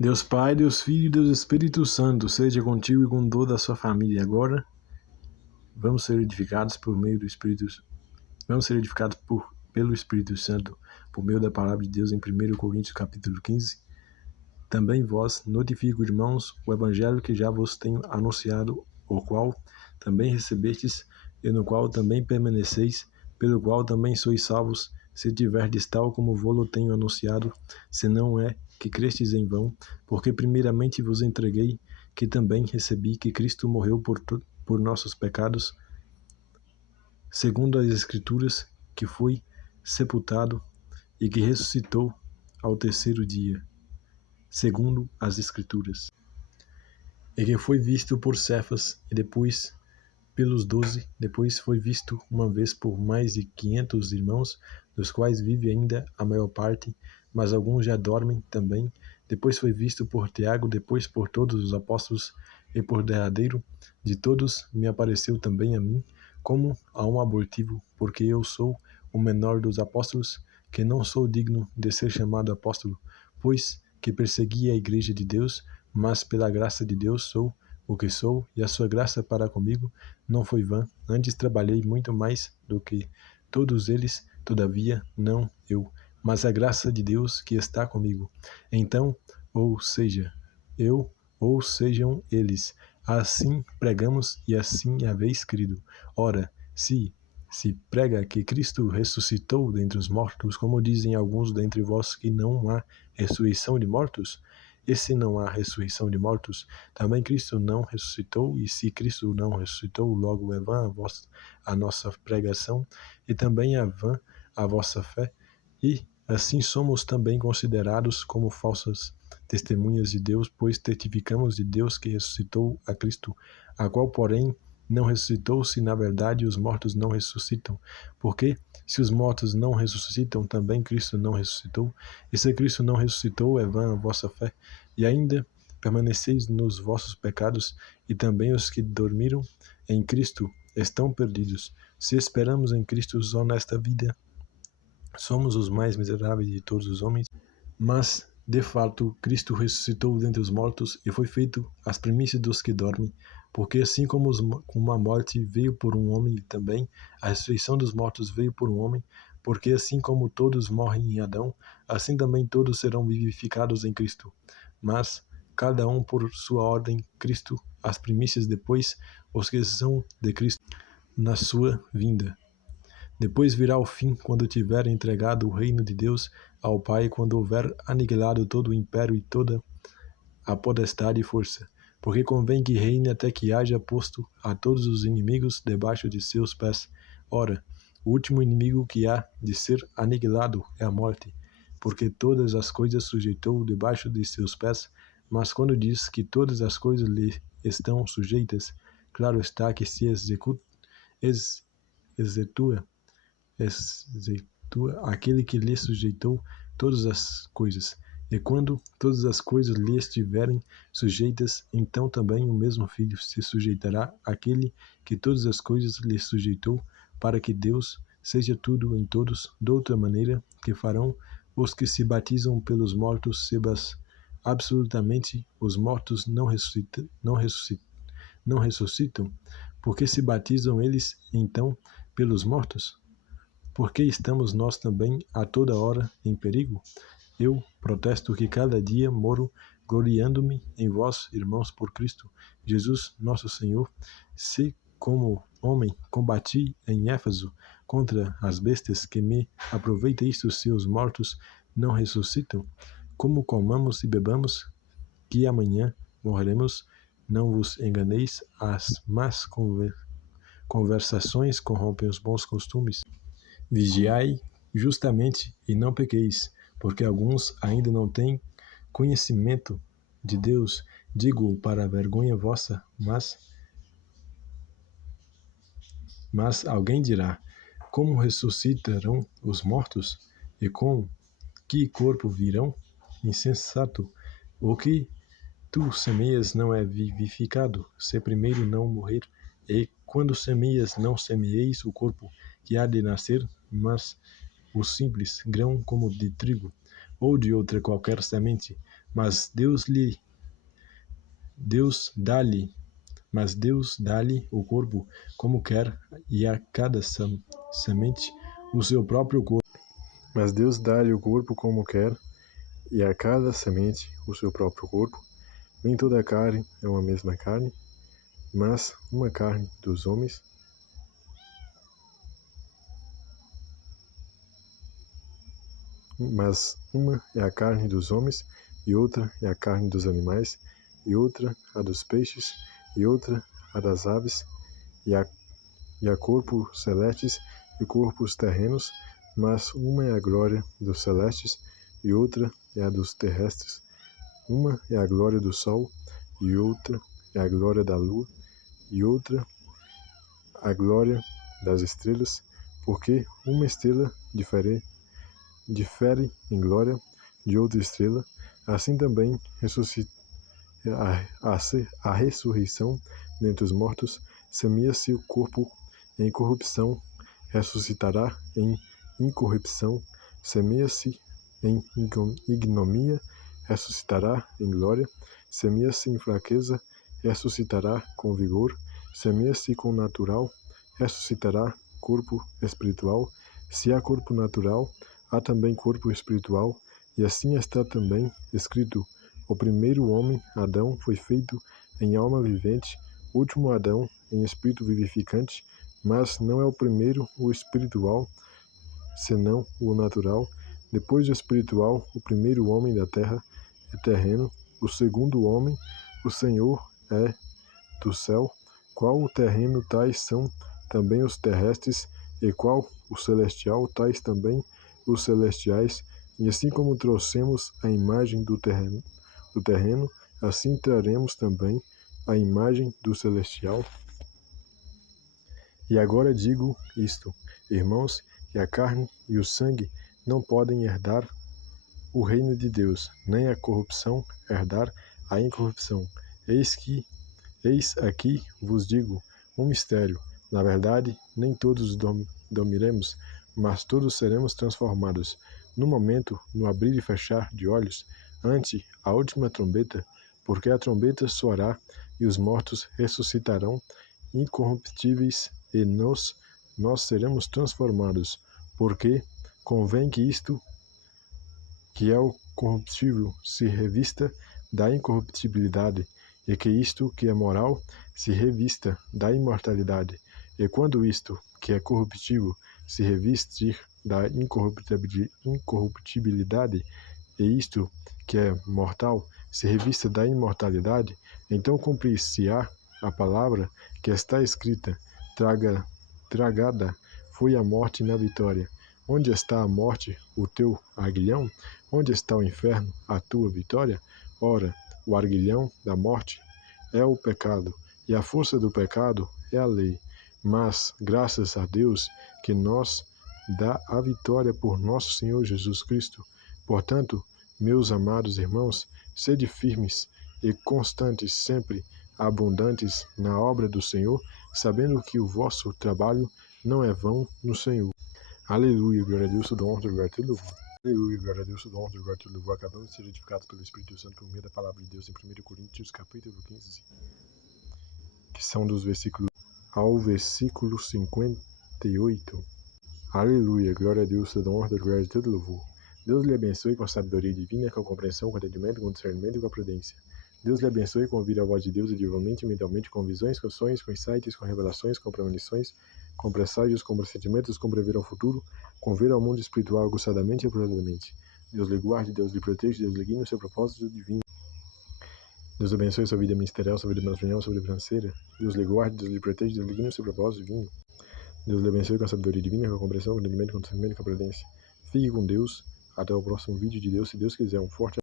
Deus Pai, Deus Filho e Deus Espírito Santo, seja contigo e com toda a sua família. Agora, vamos ser edificados por meio do Espírito. Vamos ser edificados pelo Espírito Santo, por meio da palavra de Deus em 1 Coríntios capítulo 15. Também vós notifico, irmãos, o evangelho que já vos tenho anunciado, o qual também recebestes e no qual também permaneceis, pelo qual também sois salvos, se tiverdes tal como vou-lo tenho anunciado, se não é que crestes em vão, porque primeiramente vos entreguei, que também recebi que Cristo morreu por nossos pecados, segundo as Escrituras, que foi sepultado e que ressuscitou ao terceiro dia, segundo as Escrituras, e que foi visto por Cefas e depois pelos 12, depois foi visto uma vez por mais de 500 irmãos, dos quais vive ainda a maior parte, mas alguns já dormem também. Depois foi visto por Tiago, depois por todos os apóstolos, e por derradeiro de todos me apareceu também a mim, como a um abortivo, porque eu sou o menor dos apóstolos, que não sou digno de ser chamado apóstolo, pois que persegui a igreja de Deus, mas pela graça de Deus sou o que sou, e a sua graça para comigo não foi vã. Antes trabalhei muito mais do que todos eles, todavia não eu, mas a graça de Deus que está comigo. Então, ou seja, eu, ou sejam eles. Assim pregamos e assim haveis crido. Ora, se prega que Cristo ressuscitou dentre os mortos, como dizem alguns dentre vós que não há ressurreição de mortos, e se não há ressurreição de mortos, também Cristo não ressuscitou, e se Cristo não ressuscitou, logo é vã a nossa pregação, e também é vã a vossa fé, e assim somos também considerados como falsas testemunhas de Deus, pois testificamos de Deus que ressuscitou a Cristo, a qual, porém, não ressuscitou, se na verdade os mortos não ressuscitam. Porque, se os mortos não ressuscitam, também Cristo não ressuscitou. E se Cristo não ressuscitou, é vã a vossa fé. E ainda permaneceis nos vossos pecados, e também os que dormiram em Cristo estão perdidos. Se esperamos em Cristo só nesta vida, somos os mais miseráveis de todos os homens. Mas, de fato, Cristo ressuscitou dentre os mortos e foi feito as primícias dos que dormem, porque assim como a morte veio por um homem, também a ressurreição dos mortos veio por um homem, porque assim como todos morrem em Adão, assim também todos serão vivificados em Cristo. Mas, cada um por sua ordem, Cristo, as primícias, depois os que são de Cristo na sua vinda. Depois virá o fim, quando tiver entregado o reino de Deus ao Pai, quando houver aniquilado todo o império e toda a potestade e força. Porque convém que reine até que haja posto a todos os inimigos debaixo de seus pés. Ora, o último inimigo que há de ser aniquilado é a morte, porque todas as coisas sujeitou debaixo de seus pés. Mas quando diz que todas as coisas lhe estão sujeitas, claro está que se executa aquele que lhe sujeitou todas as coisas. E quando todas as coisas lhe estiverem sujeitas, então também o mesmo Filho se sujeitará àquele que todas as coisas lhe sujeitou, para que Deus seja tudo em todos. De outra maneira, que farão os que se batizam pelos mortos, sebas absolutamente os mortos não ressuscitam, porque se batizam eles então pelos mortos? Porque estamos nós também a toda hora em perigo? Eu protesto que cada dia moro gloriando-me em vós, irmãos, por Cristo Jesus, nosso Senhor. Se, como homem, combati em Éfeso contra as bestas, que me aproveita isto se os mortos não ressuscitam? Como comamos e bebamos, que amanhã morreremos, não vos enganeis, as más conversações corrompem os bons costumes. Vigiai justamente e não pequeis, porque alguns ainda não têm conhecimento de Deus. Digo para a vergonha vossa, mas alguém dirá: como ressuscitarão os mortos? E com que corpo virão? Insensato! O que tu semeias não é vivificado, se primeiro não morrer. E quando semeias, não semeeis o corpo que há de nascer, mas o simples grão como de trigo, ou de outra qualquer semente. mas Deus dá-lhe o corpo como quer, e a cada semente o seu próprio corpo. Mas Deus dá-lhe o corpo como quer, e a cada semente o seu próprio corpo. Nem toda a carne é uma mesma carne, mas uma carne dos homens, mas uma é a carne dos homens, e outra é a carne dos animais, e outra a dos peixes, e outra a das aves, e a corpos celestes e corpos terrenos, mas uma é a glória dos celestes, e outra é a dos terrestres. Uma é a glória do sol, e outra é a glória da lua, e outra a glória das estrelas, porque uma estrela difere em glória de outra estrela. Assim também a ressurreição dentre os mortos. Semeia-se o corpo em corrupção, ressuscitará em incorrupção. Semeia-se em ignomínia, ressuscitará em glória. Semeia-se em fraqueza, ressuscitará com vigor. Semeia-se com natural, ressuscitará corpo espiritual. Se há corpo natural, há também corpo espiritual, e assim está também escrito: o primeiro homem, Adão, foi feito em alma vivente, o último Adão em espírito vivificante, mas não é o primeiro o espiritual, senão o natural. Depois do espiritual, o primeiro homem da terra é terreno, o segundo homem, o Senhor, é do céu. Qual o terreno, tais são também os terrestres, e qual o celestial, tais também os celestiais. E assim como trouxemos a imagem do terreno, assim traremos também a imagem do celestial. E agora digo isto, irmãos, que a carne e o sangue não podem herdar o reino de Deus, nem a corrupção herdar a incorrupção. Eis aqui vos digo um mistério. Na verdade, nem todos dormiremos, mas todos seremos transformados. No momento, no abrir e fechar de olhos, ante a última trombeta, porque a trombeta soará e os mortos ressuscitarão incorruptíveis, e nós seremos transformados, porque convém que isto, que é o corruptível, se revista da incorruptibilidade, e que isto, que é moral, se revista da imortalidade. E quando isto, que é corruptível, se revestir da incorruptibilidade, e isto, que é mortal, se revista da imortalidade, então cumprir-se-á a palavra que está escrita: tragada foi a morte na vitória. Onde está a morte, o teu aguilhão? Onde está o inferno, a tua vitória? Ora, o aguilhão da morte é o pecado, e a força do pecado é a lei. Mas, graças a Deus, que nos dá a vitória por nosso Senhor Jesus Cristo. Portanto, meus amados irmãos, sede firmes e constantes, sempre abundantes na obra do Senhor, sabendo que o vosso trabalho não é vão no Senhor. Aleluia, glória a Deus, toda honra, glória a louvor. Aleluia, glória a Deus, toda honra, glória a louvor. Acabamos de ser edificados pelo Espírito Santo por meio da palavra de Deus em 1 Coríntios, capítulo 15, que são dos versículos ao versículo 58. Aleluia, glória a Deus, toda honra, glória a louvor. Deus lhe abençoe com a sabedoria divina, com a compreensão, com o entendimento, com o discernimento e com a prudência. Deus lhe abençoe com ouvir a voz de Deus ativamente, mentalmente, com visões, com sonhos, com insights, com revelações, com premonições, com presságios, com pressentimentos, com prever ao futuro, com ver ao mundo espiritual aguçadamente e apurosamente. Deus lhe guarde, Deus lhe proteja, Deus lhe guie no seu propósito divino. Deus abençoe sua vida ministerial, sua vida matrimonial, sua vida financeira. Deus lhe guarde, Deus lhe proteja, Deus lhe guie no seu propósito divino. Deus lhe abençoe com a sabedoria divina, com a compreensão, com o entendimento, com o discernimento e com a prudência. Fique com Deus. Até o próximo vídeo de Deus, se Deus quiser. Um forte